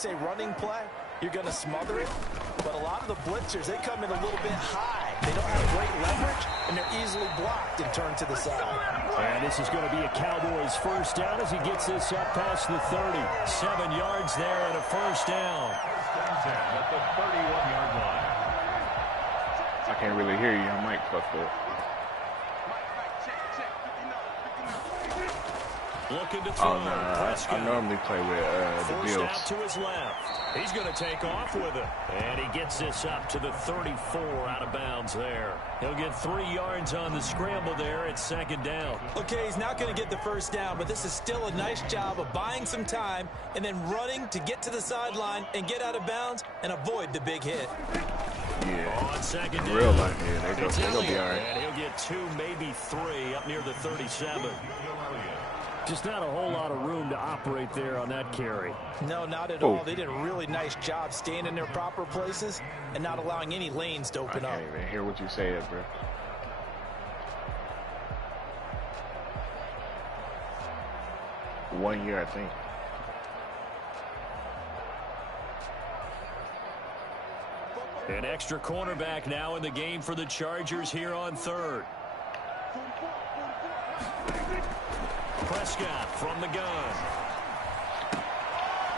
it's a running play, you're going to smother it. But a lot of the blitzers, they come in a little bit high. They don't have great leverage, and they're easily blocked and turned to the side. And this is going to be a Cowboys first down as he gets this up past the 30. 7 yards there and a first down. At the 31-yard line. I can't really hear you. Your mic fucked up. Looking to throw. Oh, no. I normally play with the Bills. Out to his left. He's going to take off with it. And he gets this up to the 34 out of bounds there. He'll get 3 yards on the scramble there at second down. Okay, he's not going to get the first down, but this is still a nice job of buying some time and then running to get to the sideline and get out of bounds and avoid the big hit. Yeah. On second down. Real life, yeah, they'll be all right. And he'll get 2, maybe 3 up near the 37. Just not a whole lot of room to operate there on that carry. No, not at all. They did a really nice job staying in their proper places and not allowing any lanes to open up. I can't even hear what you said, bro. One year, I think. An extra cornerback now in the game for the Chargers here on third. Prescott from the gun.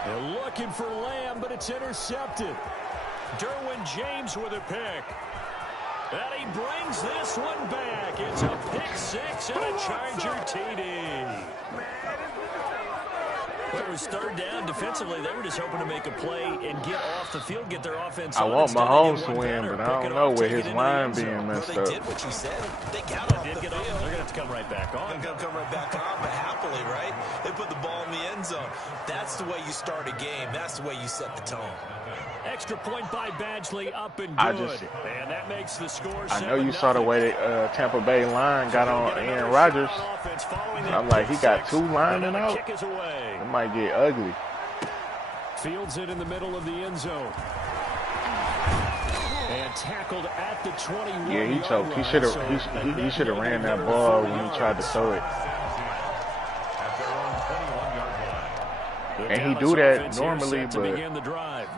They're looking for Lamb, but it's intercepted. Derwin James with a pick. And he brings this one back. It's a pick 6 and a Charger TD. Well, it was third down defensively. They were just hoping to make a play and get off the field, get their offense. I want Mahomes to win, but I don't know with his line being messed up. They did what you said. They got off the field. They're going to have to come right back on. They're going to come right back on, but happily, right? They put the ball in the end zone. That's the way you start a game. That's the way you set the tone. Extra point by Badgley, up and good. And that makes the score. I know you saw the way Tampa Bay line got on Aaron Rodgers. I'm like, he got 2 linemen out. It might get ugly. Fields it in the middle of the end zone. And tackled at the 21. Yeah, he choked. He should have ran that ball when he tried to throw it. And he do that normally, but begin the drive.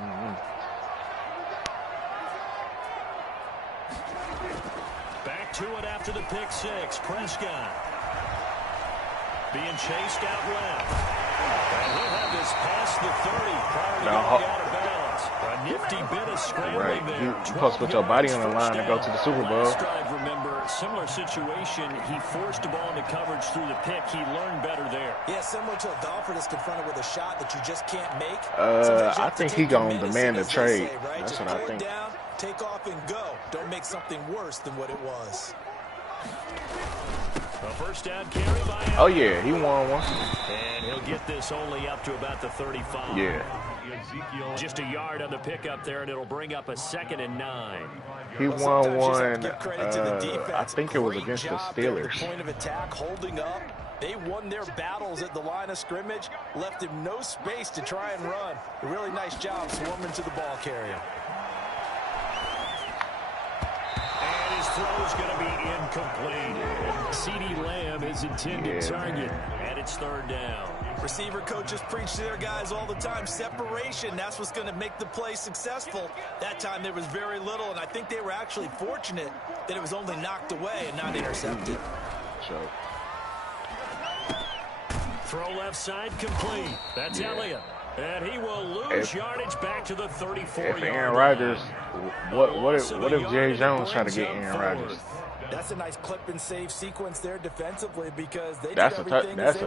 Back to it after the pick 6. Prescott being chased out left. And he'll have this past the 30 prior to going out of bounds. A nifty bit of scrambling there. You're supposed to put your body on the line to go to the Super Bowl. Last drive, remember, similar situation. He forced the ball into coverage through the pick. He learned better there. Yeah, similar to a golfer that's confronted with a shot that you just can't make. I think he gonna demand a trade. Right? That's what I think. Down, take off and go. Don't make something worse than what it was. A first down carry by Oh, yeah, he won one. And he'll get this only up to about the 35. Yeah. Just a yard on the pickup there, and it'll bring up a 2nd and 9. He won one, I think it was against the Steelers. Point of attack, holding up. They won their battles at the line of scrimmage, left him no space to try and run. A really nice job swarming to the ball carrier. And his throw is going to be incomplete. CeeDee Lamb is intended target, and it's third down. Receiver coaches preach to their guys all the time. Separation, that's what's going to make the play successful. That time there was very little, and I think they were actually fortunate that it was only knocked away and not intercepted. Throw left side complete. That's Elliott. And he will lose yardage back to the 34. If Aaron Rodgers, what if Jerry Jones trying to get Aaron Rodgers? That's a nice clip and save sequence there defensively because they that's did everything that's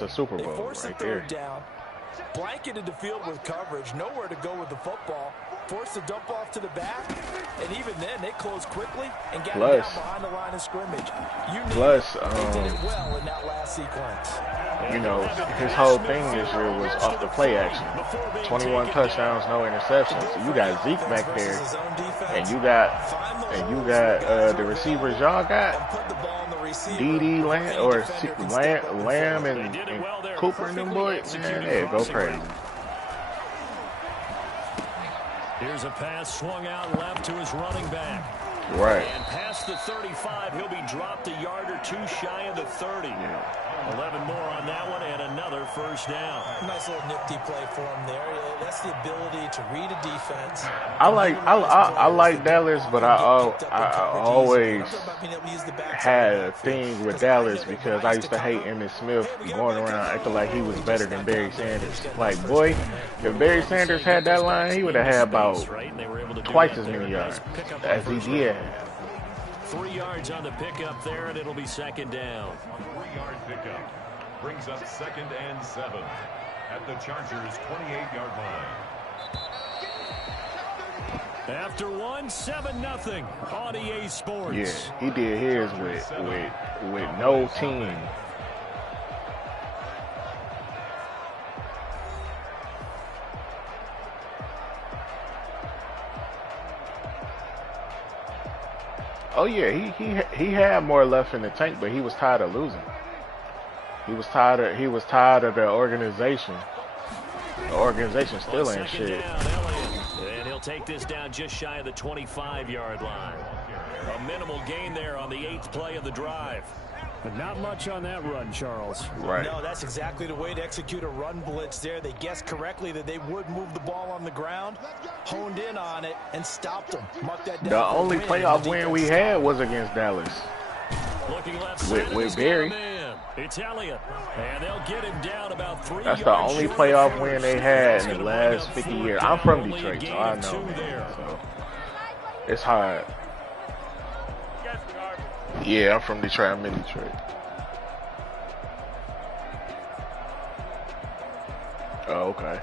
a Super Bowl right there. Down, blanketed the field with coverage, nowhere to go with the football. Forced to dump off to the back, and even then they closed quickly and got down behind the line of scrimmage. They did it well in that last sequence. You know, his whole thing this year was off the play action. 21 touchdowns, no interceptions. So you got Zeke back there, and you got the receivers y'all got. D.D. Lamb and Cooper and them boys. Man, they go crazy. Here's a pass swung out left to his running back. Right. And past the 35, he'll be dropped a yard or two shy of the 30. 11 more on that one and another first down. Nice little nifty play for him there. That's the ability to read a defense. I like Dallas, but I always had a thing with Dallas because I used to hate Emmitt Smith going around acting like he was better than Barry Sanders. Like, boy, if Barry Sanders had that line, he would have had about twice as many yards as he did. 3 yards on the pickup there, and it'll be second down. 3-yard pickup brings up 2nd and 7 at the Chargers' 28-yard line. After 7-0 on EA Sports. Yeah, he did his with no team. Oh yeah, he had more left in the tank, but he was tired of losing. He was tired of the organization. The organization still ain't shit. And he'll take this down just shy of the 25-yard line. A minimal gain there on the 8th play of the drive. But not much on that run, Charles. Right. No, that's exactly the way to execute a run blitz there. They guessed correctly that they would move the ball on the ground, honed in on it, and stopped them. Mark that down. The only playoff win we had was against Dallas. Looking left with Barry. It's Elliott, and they'll get him down about 3 That's the only playoff win they had in the last 50 years. I'm from Detroit, so I know. So it's hard. Yeah, I'm from Detroit. I'm in Detroit. Oh, okay.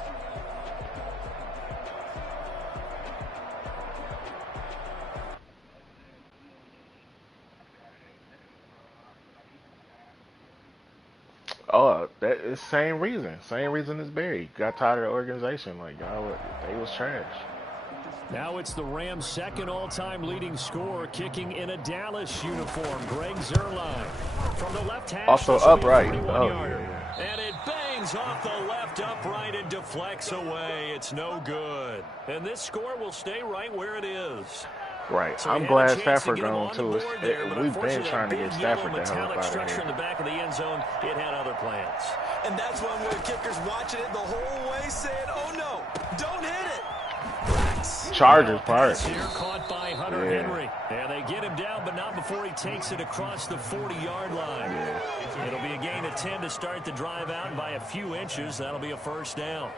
Oh, that is same reason. Same reason as Barry. Got tired of the organization. Like, they was trash. Now it's the Rams' second all-time leading scorer kicking in a Dallas uniform, Greg Zuerlein. From the left hash, off the upright. Oh, yeah. And it bangs off the left upright and deflects away. It's no good. And this score will stay right where it is. Right. So I'm glad Stafford gone too. We've been trying to get Stafford the hell out of here. In the back of the end zone, it had other plans. And that's when we're kickers watching it the whole way saying, oh no, don't hit it. Chargers part. Here caught by Hunter Henry. And they get him down, but not before he takes it across the 40-yard line. Yeah. It'll be a gain of 10 to start the drive out, and by a few inches, that'll be a first down.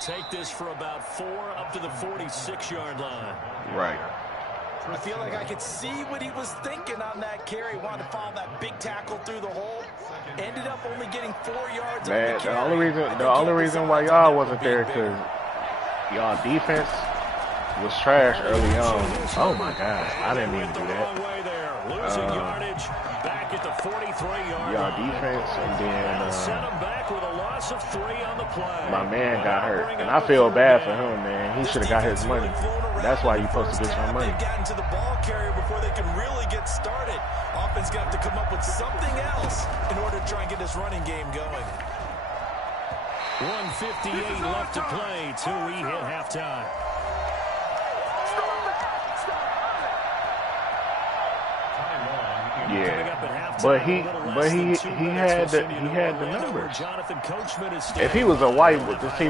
Take this for about 4 up to the 46-yard line. Right. I feel like I could see what he was thinking on that carry. Wanted to follow that big tackle through the hole. Ended up only getting 4 yards. Man, the only reason why y'all wasn't there because y'all defense was trash early on. Oh my God, I didn't mean to do that. Losing yardage back at the 43-yard y'all defense, and then set him back with a loss of 3 on the play. My man got hurt, and I feel bad for him, man. He should have got his money. That's why you're supposed to get your money. They've gotten to the ball carrier before they can really get started. Offense gonna have to come up with something else in order to try and get this running game going. 1:58 left to play till we hit halftime. Yeah, but he had the numbers. If he was a white, see,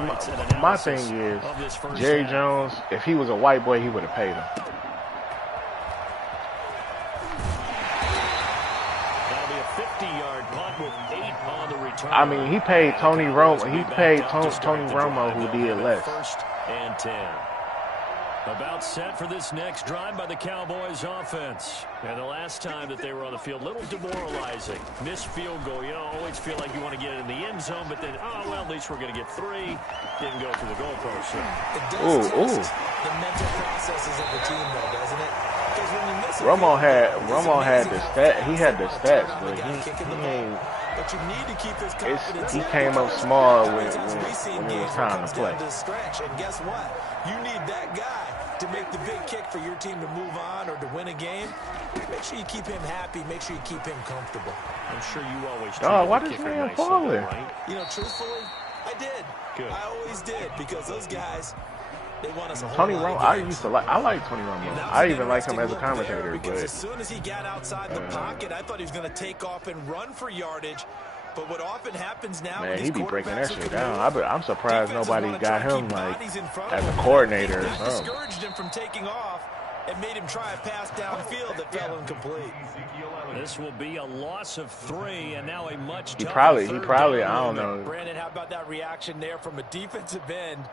my thing is Jerry Jones. If he was a white boy, he would have paid him. That'll be a 50-yard punt with 8 on the return. I mean, he paid Tony Romo. He paid Tony Romo, who did less. 1st and 10. About set for this next drive by the Cowboys offense. And the last time that they were on the field, a little demoralizing. Missed field goal. You know, always feel like you want to get it in the end zone, but then, oh, well, at least we're going to get 3. Didn't go through the goalpost. It does test the mental processes of the team, though, doesn't it? Because when you miss Romo had the stat. He had the stats, but he ain't. But you need to keep his confidence. He came up small when it was time to play. And guess what? You need that guy to make the big kick for your team to move on or to win a game, make sure you keep him happy. Make sure you keep him comfortable. I'm sure you always. Oh, why does man fall in? Right? You know, truthfully, I did. Good. I always did because those guys, they want us a whole Tony lot Romo, of I games. used to like. I like Tony Romo. I even like him as a commentator. Because But as soon as he got outside the pocket, I thought he was going to take off and run for yardage. But what often happens now, man, he be breaking that shit down. move, I'm surprised nobody got him like as a him. coordinator or That something. discouraged him from taking off and made him try a pass downfield that fell incomplete. This will be a loss of 3, and now a much tougher He probably, third I down. don't know. Brandon, how about that reaction there from a defensive end?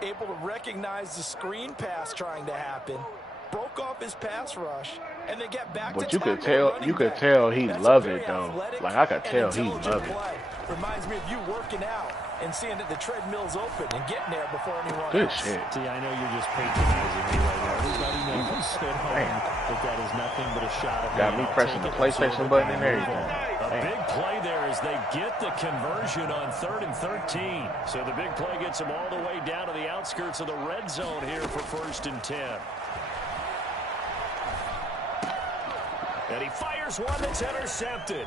Able to recognize the screen pass trying to happen, broke off his pass rush, and then get back But to you could tell he loved it though. Like I could tell he loved it. Reminds me of you working out and seeing that the treadmill's open and getting there before anyone Good else. shit. See, I know you're just patronizing me right now. Everybody knows at home that is nothing but a shot at Got me pressing the PlayStation button and everything. A big play there as they get the conversion on 3rd and 13. So the big play gets them all the way down to the outskirts of the red zone here for 1st and 10. And he fires one that's intercepted.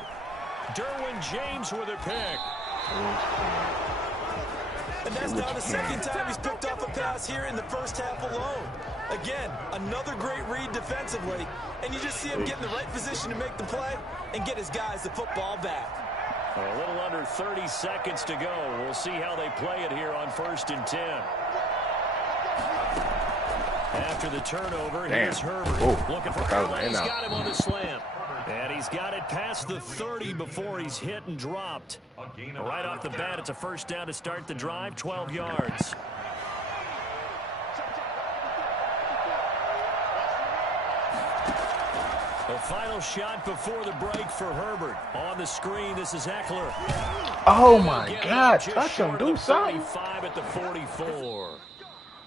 Derwin James with a pick. And that's now the second time he's picked off a pass here in the first half alone. Again, another great read defensively. And you just see him get in the right position to make the play and get his guys the football back. A little under 30 seconds to go. We'll see how they play it here on 1st and 10. After the turnover, here's Herbert. Looking for Herbert. He's got him on the slant. And he's got it past the 30 before he's hit and dropped. Right off the bat, it's a first down to start the drive, 12 yards. The final shot before the break for Herbert. On the screen, this is Eckler. Oh my God, touch him, do something. 45 at the 44.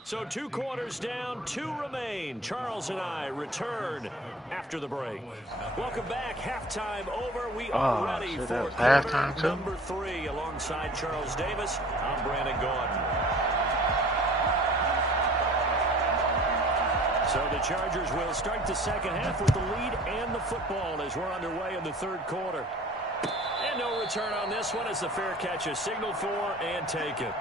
So 2 quarters down, 2 remain. Charles and I return after the break. Welcome back. Halftime over. We are ready for halftime too. number 3 alongside Charles Davis. I'm Brandon Gordon. So the Chargers will start the second half with the lead and the football as we're underway in the 3rd quarter. And no return on this one as the fair catch is signaled for and taken.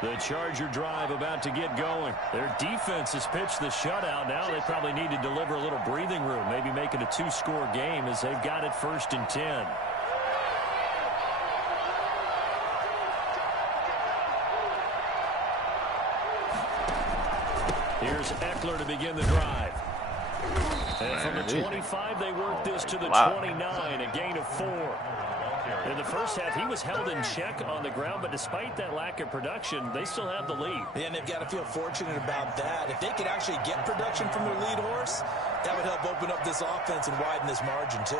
The Charger drive about to get going. Their defense has pitched the shutout. Now they probably need to deliver a little breathing room, maybe make it a 2-score game as they've got it 1st and 10. Here's Eckler to begin the drive. And from the 25, they work this to the 29, a gain of 4. In the first half, he was held in check on the ground, but despite that lack of production, they still have the lead. Yeah, and they've got to feel fortunate about that. If they could actually get production from their lead horse, that would help open up this offense and widen this margin, too.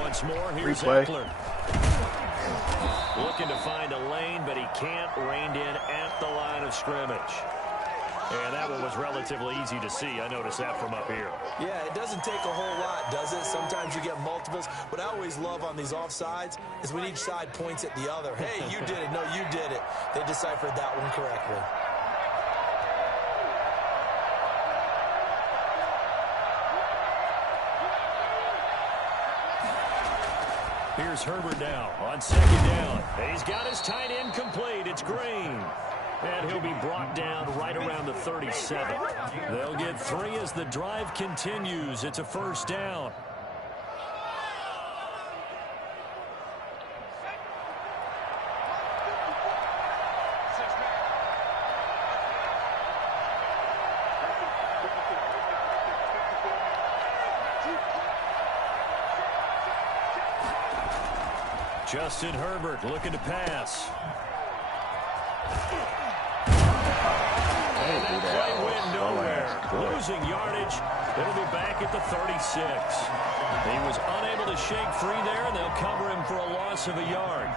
Once more, here's Replay. Eckler. Looking to find a lane, but he can't. Reined in at the line of scrimmage. And that one was relatively easy to see. I noticed that from up here. Yeah, it doesn't take a whole lot, does it? Sometimes you get multiples. What I always love on these offsides is when each side points at the other. Hey, you did it. No, you did it. They deciphered that one correctly. Here's Herbert now on 2nd down. He's got his tight end complete. It's Green. And he'll be brought down right around the 37. They'll get 3 as the drive continues. It's a first down. Justin Herbert looking to pass. And that play went nowhere. Losing yardage. It'll be back at the 36. He was unable to shake free there, and they'll cover him for a loss of a yard.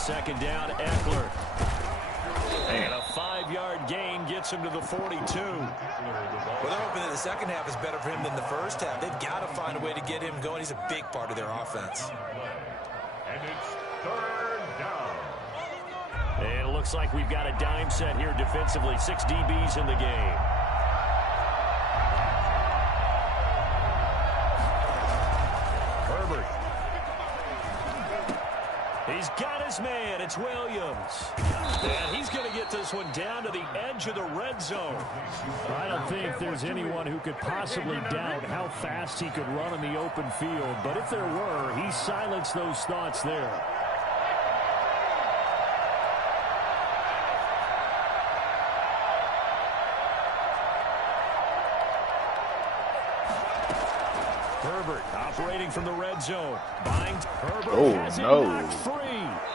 second down, Eckler. Man. And a 5-yard gain gets him to the 42. Well, they're hoping that the second half is better for him than the first half. They've got to find a way to get him going. He's a big part of their offense. And it's third down. And it looks like we've got a dime set here defensively. 6 DBs in the game. Herbert. He's got his man. It's Williams. And he's going to get this one down to the edge of the red zone. I don't think there's anyone who could possibly doubt how fast he could run in the open field. But if there were, he silenced those thoughts there. Herbert operating from the red zone. Binds Herbert. Oh, has it no. knocked free.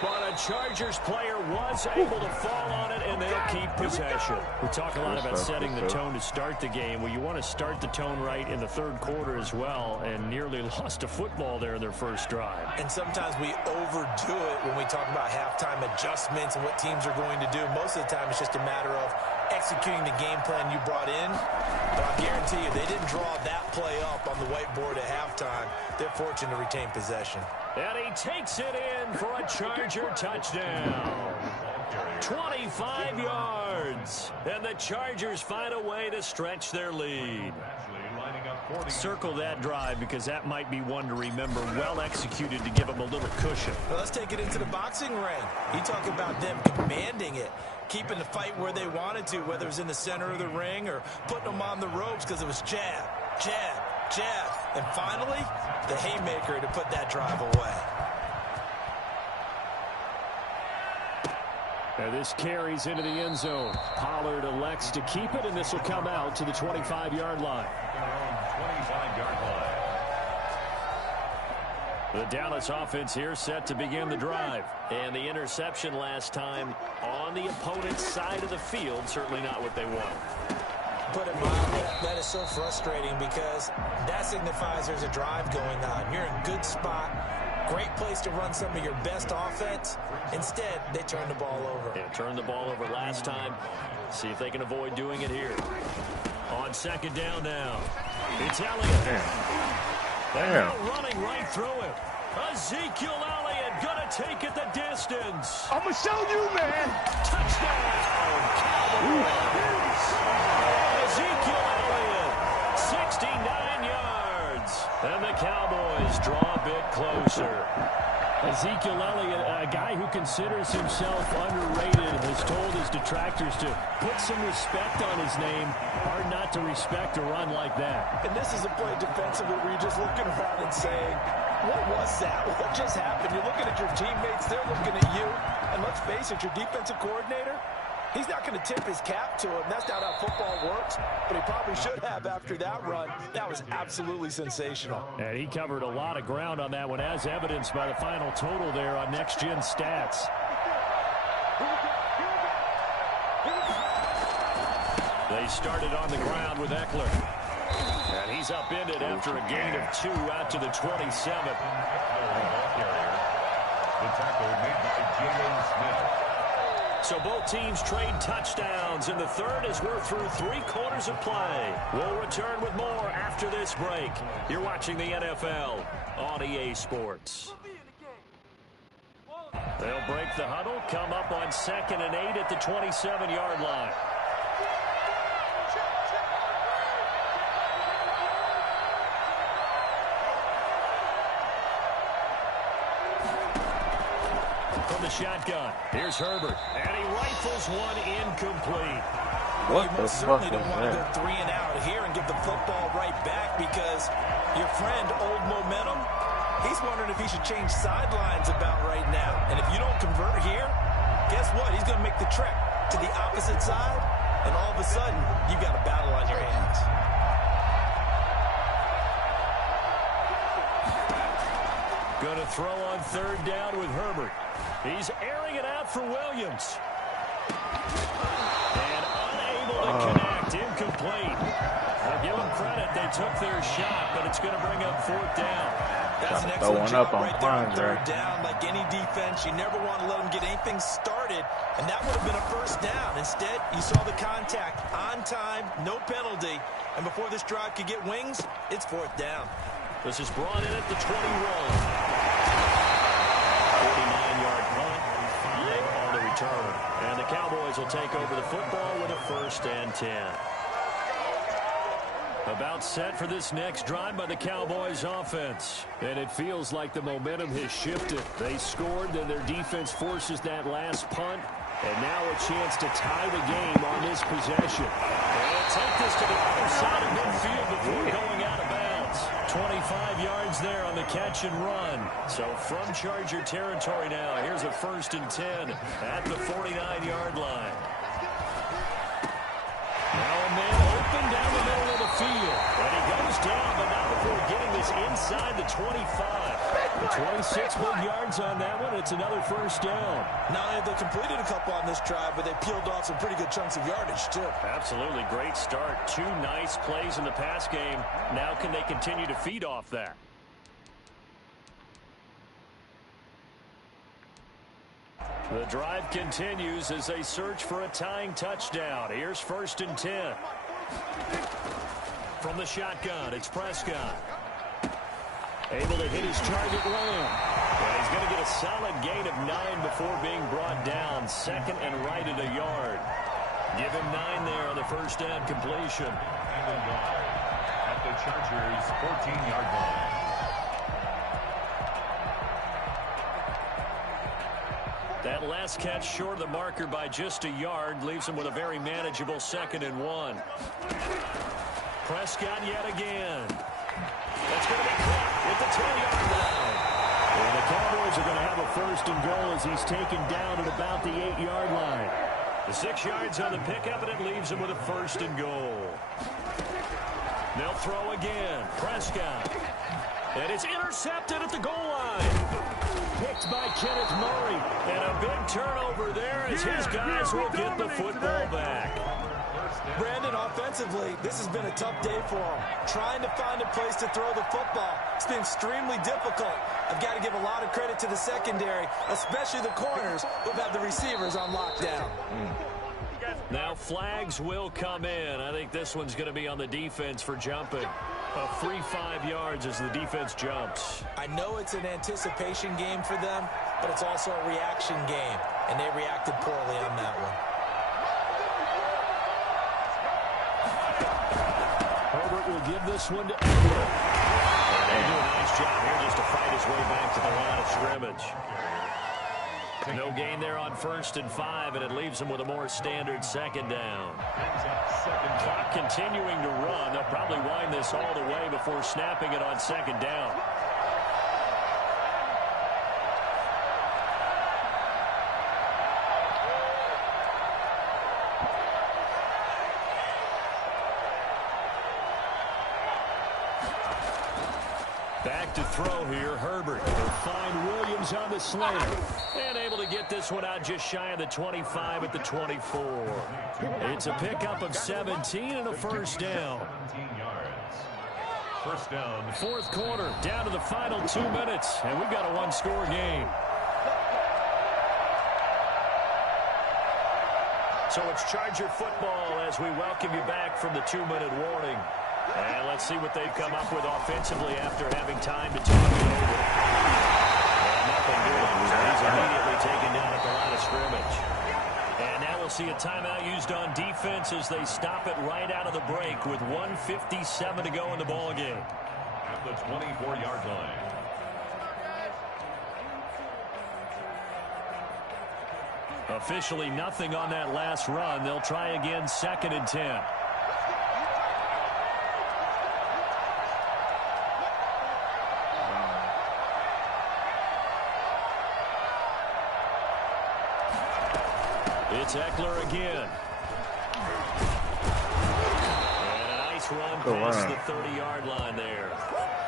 But a Chargers player was able to fall on it, and they'll keep possession. We talk a lot about setting the tone to start the game. Well, you want to start the tone right in the third quarter as well, and nearly lost a football there in their first drive. And sometimes we overdo it when we talk about halftime adjustments and what teams are going to do. Most of the time, it's just a matter of executing the game plan you brought in. But I guarantee you, they didn't draw that play up on the whiteboard at halftime. They're fortunate to retain possession. And he takes it in for a Charger touchdown. 25 yards. And the Chargers find a way to stretch their lead. Circle that drive because that might be one to remember. Well executed to give them a little cushion. Well, let's take it into the boxing ring. You talk about them commanding it, keeping the fight where they wanted to, whether it was in the center of the ring or putting them on the ropes because it was jab, jab, jab. And finally, the haymaker to put that drive away. Now this carries into the end zone. Pollard elects to keep it, and this will come out to the 25-yard line. 25-yard line. The Dallas offense here set to begin the drive. And the interception last time on the opponent's side of the field, certainly not what they wanted. Put it mildly, that is so frustrating because that signifies there's a drive going on. You're in a good spot. Great place to run some of your best offense. Instead, they turn the ball over. Yeah, turned the ball over last time. See if they can avoid doing it here. On second down now. It's Elliott. Damn. Running right through him. Ezekiel Elliott gonna take it the distance. I'm gonna show you, man. Touchdown, Cowboys. Ezekiel Elliott, 69 yards. And the Cowboys draw a bit closer. Ezekiel Elliott, a guy who considers himself underrated, has told his detractors to put some respect on his name. Hard not to respect a run like that. And this is a play defensively where you're just looking around and saying, what was that? What just happened? You're looking at your teammates, they're looking at you. And let's face it, your defensive coordinator, he's not going to tip his cap to him. That's not how football works, but he probably should have after that run. That was absolutely sensational. And he covered a lot of ground on that one, as evidenced by the final total there on Next Gen Stats. They started on the ground with Eckler. And he's upended after a gain of 2 out to the 27. The tackle made by Jalen Smith. So both teams trade touchdowns in the third as we're through 3 quarters of play. We'll return with more after this break. You're watching the NFL on EA Sports. They'll break the huddle, come up on 2nd and 8 at the 27-yard line. From the shotgun, here's Herbert, and he rifles one incomplete. What You the most fuck certainly was don't want to go that? 3 and out here and give the football right back because your friend, Old Momentum, he's wondering if he should change sidelines about right now. And if you don't convert here, guess what? He's going to make the trek to the opposite side, and all of a sudden, you've got a battle on your hands. Going to throw on 3rd down with Herbert. He's airing it out for Williams. And unable to connect, incomplete. I'll give them credit, they took their shot, but it's going to bring up 4th down. That's an throw one excellent up job on right there on Andre. third down. Like any defense, you never want to let them get anything started, and that would have been a first down. Instead, you saw the contact on time, no penalty, and before this drive could get wings, it's fourth down. This is brought in at the 21. 49-yard punt, 5 on the return. And the Cowboys will take over the football with a 1st and 10. About set for this next drive by the Cowboys offense. And it feels like the momentum has shifted. They scored, then their defense forces that last punt. And now a chance to tie the game on this possession. They'll take this to the other side of midfield before going out of bounds. 25 yards there on the catch and run. So from Charger territory now, here's a 1st and 10 at the 49-yard line. Now a man open down the middle of the field. And he goes down, but not before getting this inside the 25. The 26 big yards on that one. It's another 1st down. Not only have they completed a couple on this drive, but they peeled off some pretty good chunks of yardage, too. Absolutely great start. 2 nice plays in the pass game. Now can they continue to feed off that? The drive continues as they search for a tying touchdown. Here's 1st and 10. From the shotgun, it's Prescott. Able to hit his target, Lamb. And he's going to get a solid gain of 9 before being brought down. 2nd and right at a yard. Give him 9 there on the 1st down completion. At the Chargers' 14-yard line. That last catch short of the marker by just a yard leaves him with a very manageable 2nd and 1. Prescott yet again. That's going to be caught at the 10-yard line. And the Cowboys are going to have a 1st and goal as he's taken down at about the 8-yard line. The 6 yards on the pickup, and it leaves him with a 1st and goal. They'll throw again. Prescott. And it's intercepted at the goal line. Picked by Kenneth Murray. And a big turnover there as his guys will get the football back. Brandon, offensively, this has been a tough day for him. Trying to find a place to throw the football. It's been extremely difficult. I've got to give a lot of credit to the secondary, especially the corners who've had the receivers on lockdown. Now flags will come in. I think this one's going to be on the defense for jumping. A free 5 yards as the defense jumps. I know it's an anticipation game for them, but it's also a reaction game, and they reacted poorly on that one. Herbert will give this one to They do a nice job here just to fight his way back to the line of scrimmage. No gain there on 1st and 5, and it leaves him with a more standard 2nd down. Clock continuing to run. They'll probably wind this all the way before snapping it on 2nd down. Back to throw here, Herbert. They'll find Williams on the slant. And able to get this one out just shy of the 25 at the 24. It's a pickup of 17 and a 1st down. 17 yards. 1st down. 4th quarter, down to the final 2 minutes, and we've got a 1-score game. So it's Charger football as we welcome you back from the 2-minute warning. And let's see what they've come up with offensively after having time to talk it over. And nothing doing. He's immediately taken down at the line of scrimmage. And now we'll see a timeout used on defense as they stop it right out of the break with 1:57 to go in the ballgame. At the 24-yard line. Officially nothing on that last run. They'll try again 2nd and 10. It's Eckler again. And a nice run past the 30-yard line there.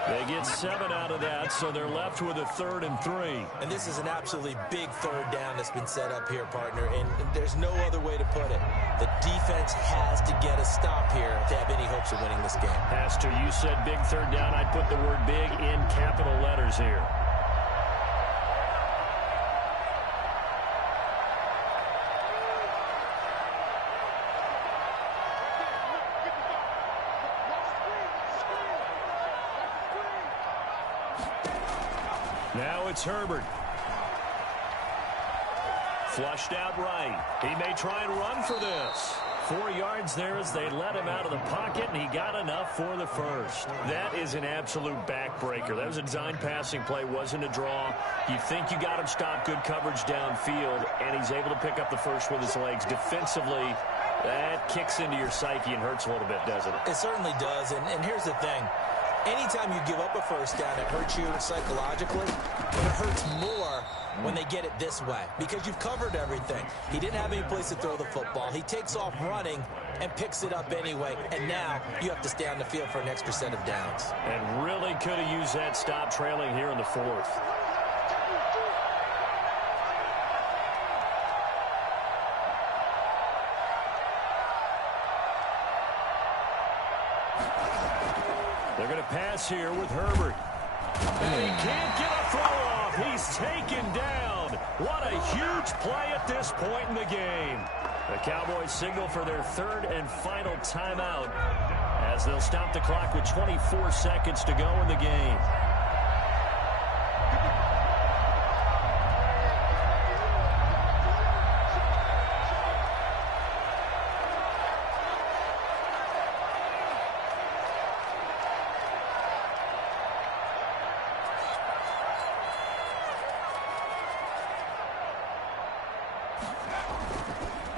They get 7 out of that, so they're left with a 3rd and 3. And this is an absolutely big 3rd down that's been set up here, partner, and there's no other way to put it. The defense has to get a stop here to have any hopes of winning this game. Pastor, you said big 3rd down. I'd put the word big in capital letters here. Now it's Herbert. Flushed out right. He may try and run for this. 4 yards there as they let him out of the pocket, and he got enough for the first. That is an absolute backbreaker. That was a design passing play, wasn't a draw. You think you got him stopped, good coverage downfield, and he's able to pick up the first with his legs. Defensively, that kicks into your psyche and hurts a little bit, doesn't it? It certainly does, and here's the thing. Anytime you give up a first down, it hurts you psychologically, but it hurts more when they get it this way because you've covered everything. He didn't have any place to throw the football. He takes off running and picks it up anyway, and now you have to stay on the field for an extra set of downs. And really could have used that stop trailing here in the 4th. They're going to pass here with Herbert. And he can't get a throw off. He's taken down. What a huge play at this point in the game. The Cowboys signal for their 3rd and final timeout as they'll stop the clock with 24 seconds to go in the game.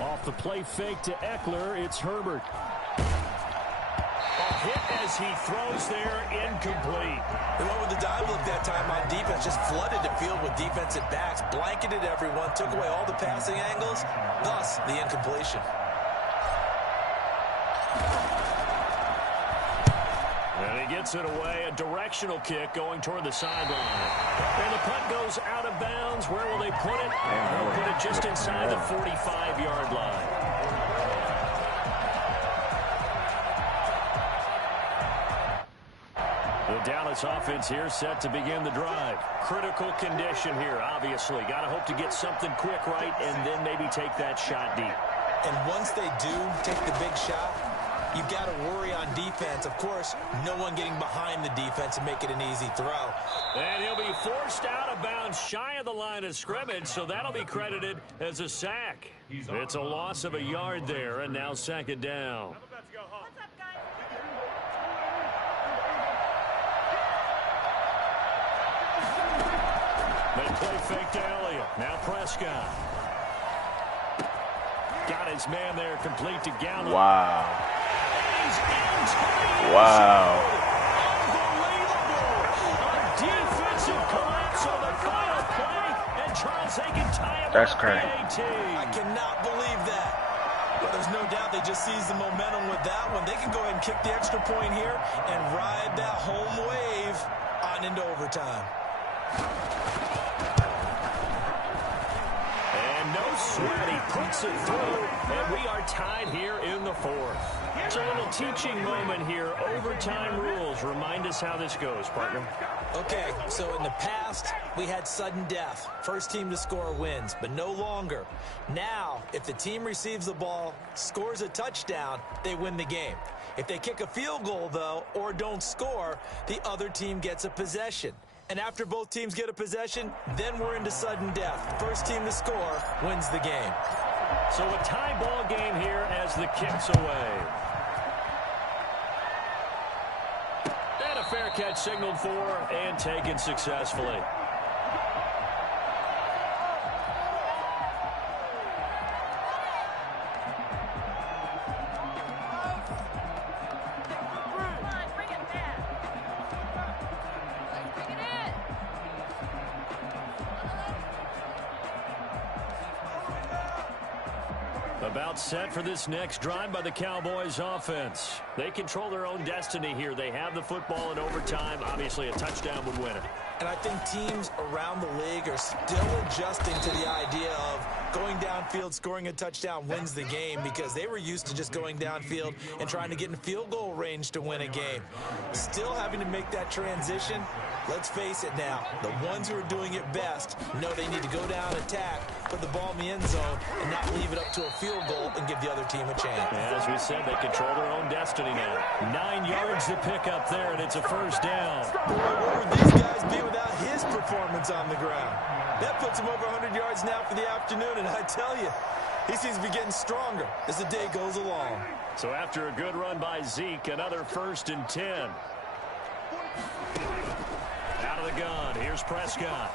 Off the play fake to Eckler, it's Herbert. A hit as he throws there, incomplete. They went with the dive look that time on defense, just flooded the field with defensive backs, blanketed everyone, took away all the passing angles, thus the incompletion. And he gets it away, a directional kick going toward the sideline. And the punt goes out of bounds. Where will they put it? They'll put it just inside the 45-yard line. The Dallas offense here set to begin the drive. Critical condition here, obviously. Got to hope to get something quick right and then maybe take that shot deep. And once they do take the big shot, you've got to worry on defense. Of course, no one getting behind the defense and make it an easy throw. And he'll be forced out of bounds shy of the line of scrimmage, so that'll be credited as a sack. It's a loss of a yard there, and now 2nd down. They play fake to Elliott. Now Prescott. Got his man there, complete to Gallup. Wow. Wow. Unbelievable. A defensive collapse on the final play, and Charles, they can tie it. That's crazy. I cannot believe that. But there's no doubt they just seized the momentum with that one. They can go ahead and kick the extra point here and ride that home wave on into overtime. And no sweat, he puts it through, and we are tied here in the 4th. It's a little teaching moment here. Overtime rules. Remind us how this goes, partner. Okay, so in the past, we had sudden death. First team to score wins, but no longer. Now, if the team receives the ball, scores a touchdown, they win the game. If they kick a field goal, though, or don't score, the other team gets a possession. And after both teams get a possession, then we're into sudden death. First team to score wins the game. So a tie ball game here as the kick's away. And a fair catch signaled for and taken successfully. About set for this next drive by the Cowboys offense. They control their own destiny here. They have the football in overtime. Obviously, a touchdown would win it. And I think teams around the league are still adjusting to the idea of going downfield, scoring a touchdown wins the game, because they were used to just going downfield and trying to get in field goal range to win a game. Still having to make that transition. Let's face it now, the ones who are doing it best know they need to go down, attack, put the ball in the end zone, and not leave it up to a field goal and give the other team a chance. And as we said, they control their own destiny now. 9 yards to pick up there, and it's a first down. Boy, where would these guys be without his performance on the ground? That puts him over 100 yards now for the afternoon, and I tell you, he seems to be getting stronger as the day goes along. So after a good run by Zeke, another 1st and 10. Out of the gun, here's Prescott.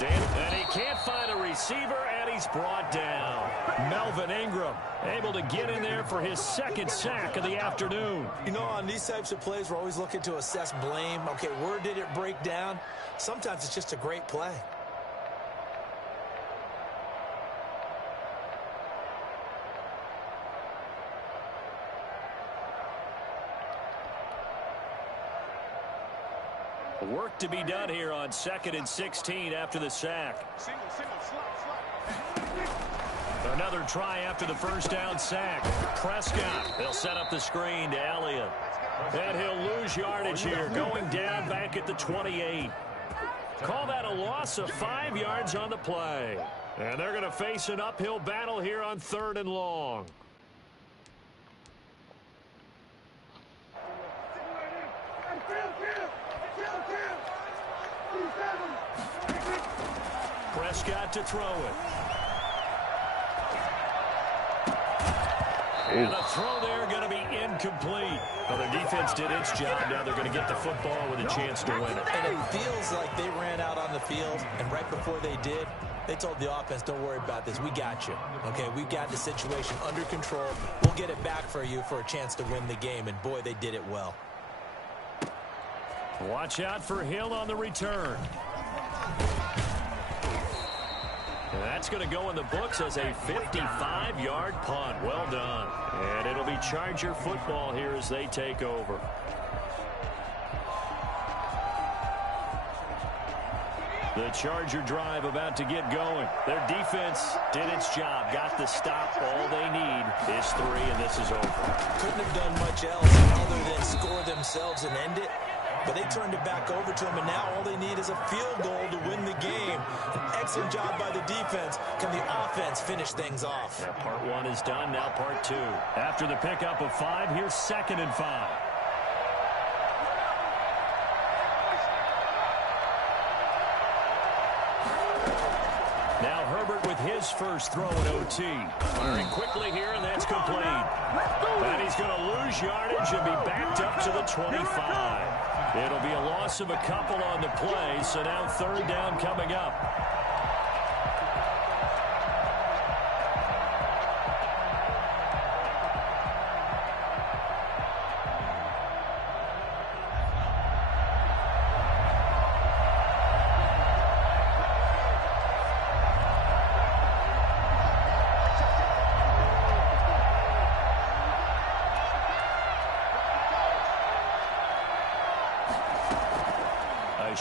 And he can't find a receiver, and he's brought down. Melvin Ingram able to get in there for his 2nd sack of the afternoon. You know, on these types of plays, we're always looking to assess blame. Okay, where did it break down? Sometimes it's just a great play. Work to be done here on 2nd and 16 after the sack. Another try after the first down sack. Prescott, they'll set up the screen to Elliott. And he'll lose yardage here, going down back at the 28. Call that a loss of 5 yards on the play. And they're going to face an uphill battle here on 3rd and long. Prescott to throw it. And a throw there going to be incomplete. Well, their defense did its job. Now they're going to get the football with a chance to win it. And it feels like they ran out on the field, and right before they did, they told the offense, don't worry about this. We got you. Okay, we got the situation under control. We'll get it back for you for a chance to win the game. And, boy, they did it well. Watch out for Hill on the return. And that's going to go in the books as a 55-yard punt. Well done. And it'll be Charger football here as they take over. The Charger drive about to get going. Their defense did its job, got the stop. All they need is 3, and this is over. Couldn't have done much else other than score themselves and end it. But they turned it back over to him, and now all they need is a field goal to win the game. An excellent job by the defense. Can the offense finish things off? Yeah, part 1 is done, now part 2. After the pickup of 5, here's 2nd and 5. Now Herbert with his first throw at OT. Firing quickly here, and that's complete. And he's going to lose yardage and be backed up to the 25. It'll be a loss of a couple on the play, so now 3rd down coming up.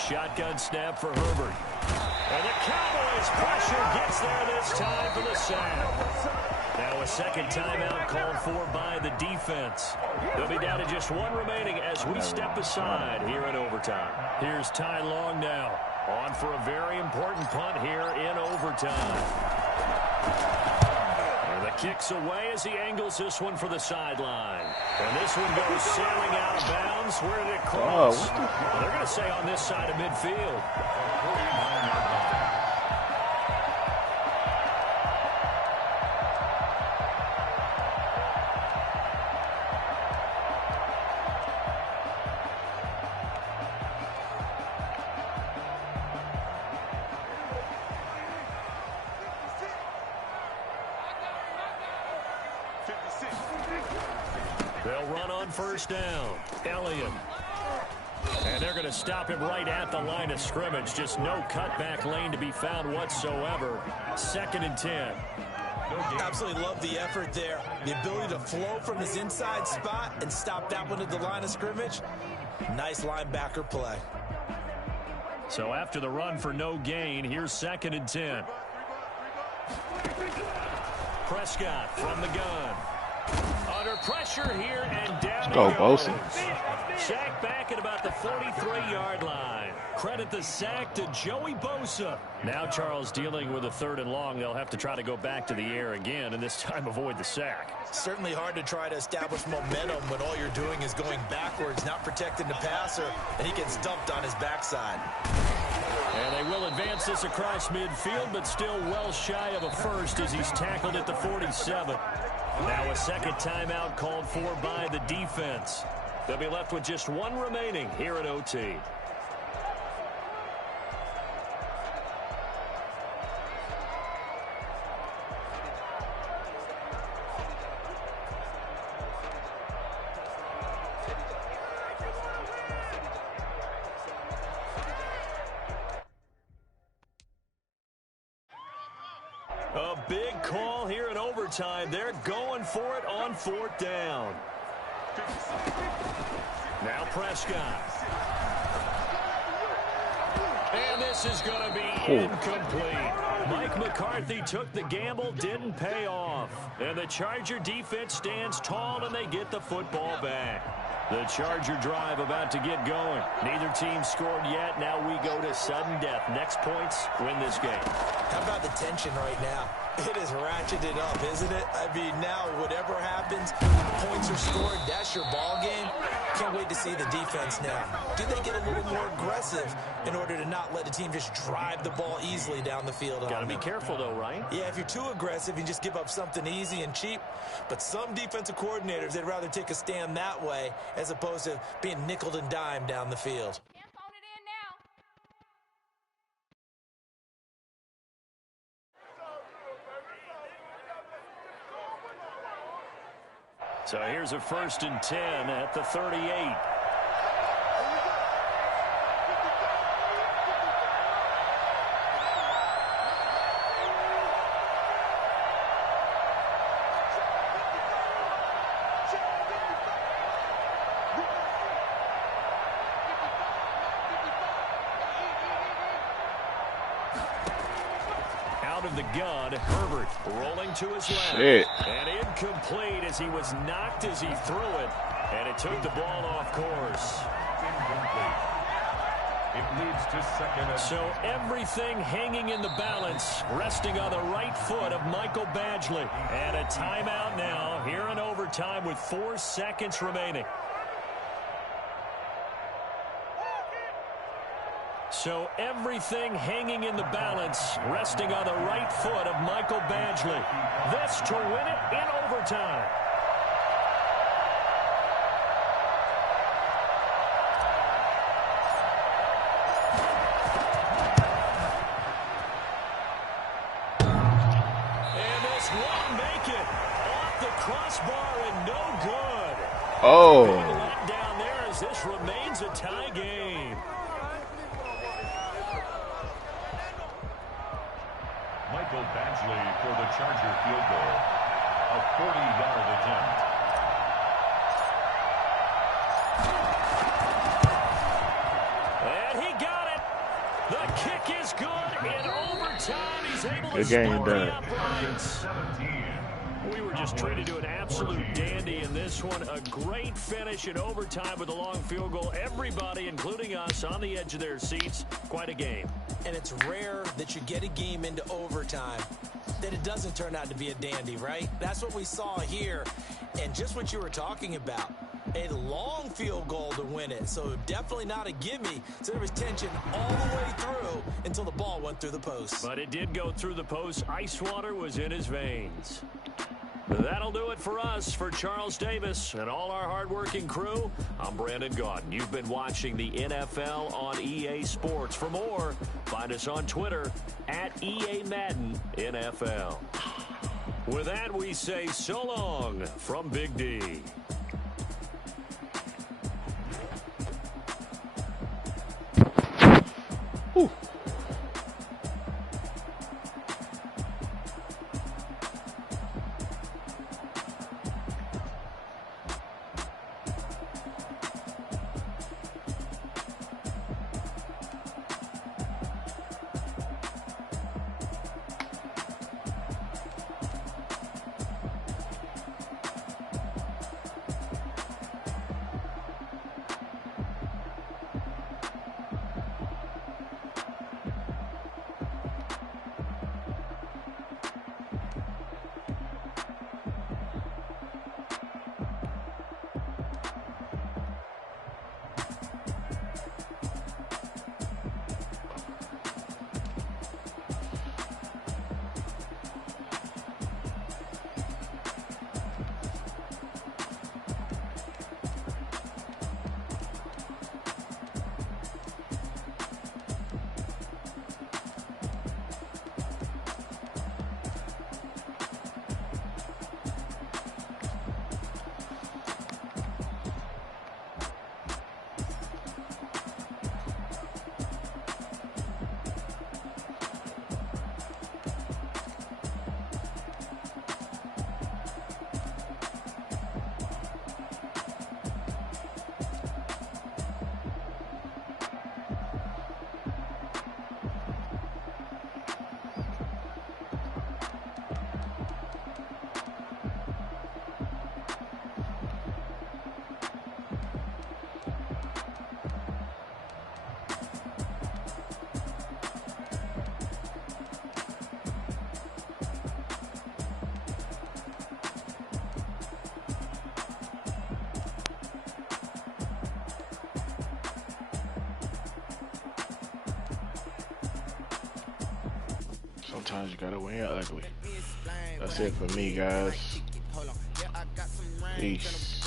Shotgun snap for Herbert. And the Cowboys pressure gets there this time for the sack. Now a 2nd timeout called for by the defense. They'll be down to just 1 remaining as we step aside here in overtime. Here's Ty Long now, on for a very important punt here in overtime. And the kick's away as he angles this one for the sideline. And this one goes sailing out of bounds. Where did it cross? Well, they're going to say on this side of midfield. They'll run on 1st down. Elliott. And they're going to stop him right at the line of scrimmage. Just no cutback lane to be found whatsoever. 2nd and 10. Absolutely love the effort there. The ability to flow from his inside spot and stop that one at the line of scrimmage. Nice linebacker play. So after the run for no gain, here's 2nd and 10. Prescott from the gun. Under pressure here and down. Go, Bosa. Sack back at about the 43-yard line. Credit the sack to Joey Bosa. Now Charles dealing with a 3rd and long. They'll have to try to go back to the air again and this time avoid the sack. Certainly hard to try to establish momentum when all you're doing is going backwards, not protecting the passer, and he gets dumped on his backside. And they will advance this across midfield, but still well shy of a first as he's tackled at the 47. Now a second timeout called for by the defense. They'll be left with just one remaining here at OT. A big call here in overtime. They're going for it on 4th down. Now Prescott. And this is going to be incomplete. Mike McCarthy took the gamble, didn't pay off. And the Charger defense stands tall and they get the football back. The Charger drive about to get going. Neither team scored yet. Now we go to sudden death. Next points win this game. How about the tension right now? It is ratcheted up, isn't it? I mean, now whatever happens, points are scored, that's your ball game. Can't wait to see the defense now. Do they get a little more aggressive in order to not let the team just drive the ball easily down the field? Got to be careful, though, right? Yeah, if you're too aggressive, you just give up something easy and cheap. But some defensive coordinators, they'd rather take a stand that way as opposed to being nickeled and dimed down the field. So here's a 1st and 10 at the 38. Out of the gun, Herbert rolling to his left. Shit. And incomplete as he was knocked as he threw it. And it took the ball off course. Incomplete. It leads to 2nd and... So everything hanging in the balance, resting on the right foot of Michael Badgley. And a timeout now here in overtime with 4 seconds remaining. So everything hanging in the balance, resting on the right foot of Michael Badgley. This to win it in overtime. And this won't make it. Off the crossbar and no good. Oh. Big letdown there as this remains a tie game. Michael Badgley for the Charger field goal. A 40-yard attempt. And he got it. The kick is good in overtime. He's able to Good game score the done. uprights. We were just treated to an absolute dandy in this one. A great finish in overtime with a long field goal. Everybody, including us, on the edge of their seats. Quite a game. And it's rare that you get a game into overtime that it doesn't turn out to be a dandy, right? That's what we saw here. And just what you were talking about, a long field goal to win it. So definitely not a gimme. So there was tension all the way through until the ball went through the post. But it did go through the post. Ice water was in his veins. That'll do it for us. For Charles Davis and all our hardworking crew, I'm Brandon Gaudin. You've been watching the NFL on EA Sports. For more, find us on Twitter at EA Madden NFL. With that, we say so long from Big D. Sometimes you gotta win ugly. That's it for me, guys. Peace.